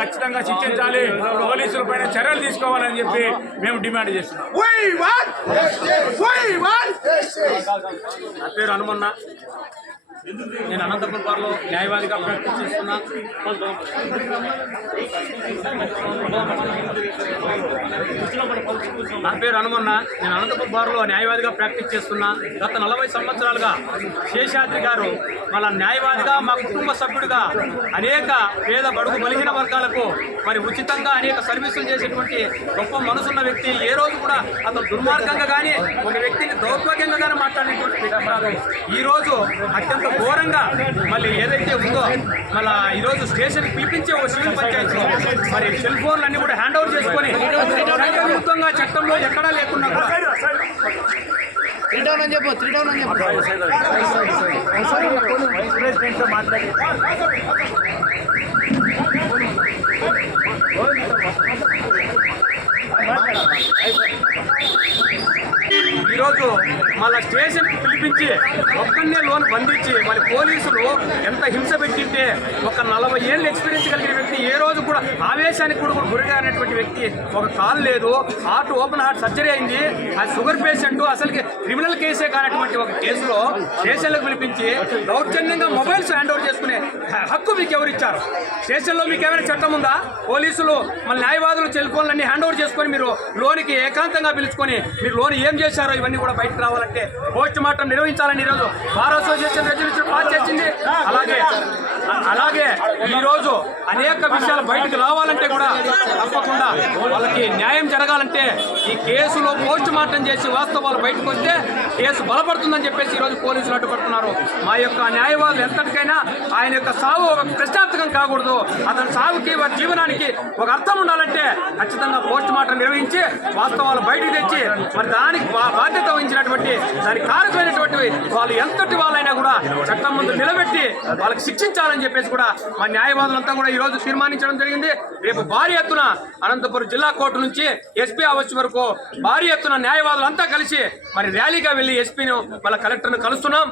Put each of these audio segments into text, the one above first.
ఖచ్చితంగా శిక్షించాలి, పోలీసుల పైన చర్యలు తీసుకోవాలని చెప్పి మేము డిమాండ్ చేస్తున్నాం. నా పేరు హనుమన్న. నేను అనంతపురం బార్లో న్యాయవాదిగా ప్రాక్టీస్ చేస్తున్నా. నా పేరు హనుమన్న. నేను అనంతపురం బార్లో న్యాయవాదిగా ప్రాక్టీస్ చేస్తున్నా. గత 40 సంవత్సరాలుగా శేషాద్రి గారు వాళ్ళ న్యాయవాదిగా, మా కుటుంబ సభ్యుడిగా అనేక పేద బడుగు బలహీన వర్గాలకు మరి ఉచితంగా అనేక సర్వీసులు చేసేటువంటి గొప్ప మనసున్న వ్యక్తి. ఏ రోజు కూడా అతను దుర్మార్గంగా కానీ ఒక వ్యక్తిని దౌర్భాగ్యంగా కానీ మాట్లాడినటువంటి వ్యక్తి కాదు. ఈరోజు అత్యంత ఘోరంగా మళ్ళీ ఏదైతే ఉందో మళ్ళీ ఈరోజు స్టేషన్కి పిలిపించే ఒక సివిల్ పంచాయతీ మరి సెల్ ఫోన్లన్నీ కూడా హ్యాండ్ ఓవర్ చేసుకొని చట్టవిరుద్ధంగా చట్టంలో ఎక్కడా లేకుండా ఈరోజు మళ్ళీ స్టేషన్కి పిలిపించి ఒక్కనే లోన్ బంధించి మళ్ళీ పోలీసులు ఎంత హింస పెట్టింటే ఒక 40 ఏళ్ళ ఎక్స్పీరియన్స్ కలిగిన వ్యక్తి ఏ రోజు కూడా ఆవేశానికి కూడా గురిగానటువంటి వ్యక్తి. ఒక కాల్ లేదు, హార్ట్ ఓపెన్ హార్ట్ సర్జరీ అయింది, అది షుగర్ పేషెంట్, అసలుకి క్రిమినల్ కేసే కానటువంటి ఒక కేసులో స్టేషన్లకు పిలిపించి దౌర్జన్యంగా మొబైల్స్ హ్యాండ్ ఓవర్ చేసుకునే హక్కు మీకు ఎవరిచ్చారు? స్టేషన్లో మీకు ఏమైనా చట్టం ఉందా? పోలీసులు మళ్ళీ న్యాయవాదులు సెల్ ఫోన్లన్నీ హ్యాండ్ ఓవర్ చేసుకొని మీరు లోనికి ఏకాంతంగా పిలుచుకొని మీరు లోన్ ఏం చేశారో ఇవన్నీ కూడా బయటకు రావాలంటే పోస్ట్ మార్టం నిర్వహించాలని ఈరోజు బార్ అసోసియేషన్ రెజల్యూషన్ పాస్ చేసింది. అలాగే ఈరోజు అనేక విషయాలు బయటకు రావాలంటే కూడా తప్పకుండా వాళ్ళకి న్యాయం జరగాలంటే ఈ కేసులో పోస్ట్ మార్టం చేసి వాస్తవాలు బయటకు వస్తే కేసు బలపడుతుందని చెప్పేసి ఈరోజు పోలీసులు అడ్డుపడుతున్నారు. మా యొక్క న్యాయవాదులు ఎంతటికైనా ఆయన యొక్క సావు ఒక ప్రశ్నార్థకం కాకూడదు. అతని సాగుకి వారి జీవనానికి ఒక అర్థం ఉండాలంటే ఖచ్చితంగా పోస్ట్ మార్టం నిర్వహించి వాస్తవాలు బయటకు తెచ్చి మరి దానికి బాధ్యత వహించినటువంటి దానికి కారకమైనటువంటి వాళ్ళు ఎంతటి వాళ్ళైనా కూడా చట్టం ముందు నిలబెట్టి వాళ్ళకి శిక్షించాలని చెప్పేసి కూడా మా న్యాయవాదులంతా కూడా ఈరోజు తీర్మానించడం జరిగింది. రేపు భారీ ఎత్తున అనంతపురం జిల్లా కోర్టు నుంచి ఎస్పీ ఆఫీస్ వరకు భారీ ఎత్తున న్యాయవాదులంతా కలిసి మరి ర్యాలీగా వెళ్ళి ఎస్పీని వాళ్ళ కలెక్టర్ను కలుస్తున్నాం,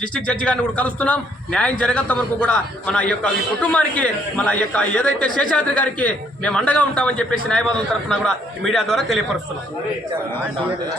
డిస్ట్రిక్ట్ జడ్జి గారిని కూడా కలుస్తున్నాం. న్యాయం జరగంత వరకు కూడా మన యొక్క ఈ కుటుంబానికి మన యొక్క ఏదైతే శేషాద్రి గారికి మేము అండగా ఉంటామని చెప్పేసి న్యాయవాదుల తరఫున కూడా మీడియా ద్వారా తెలియపరుస్తున్నాం.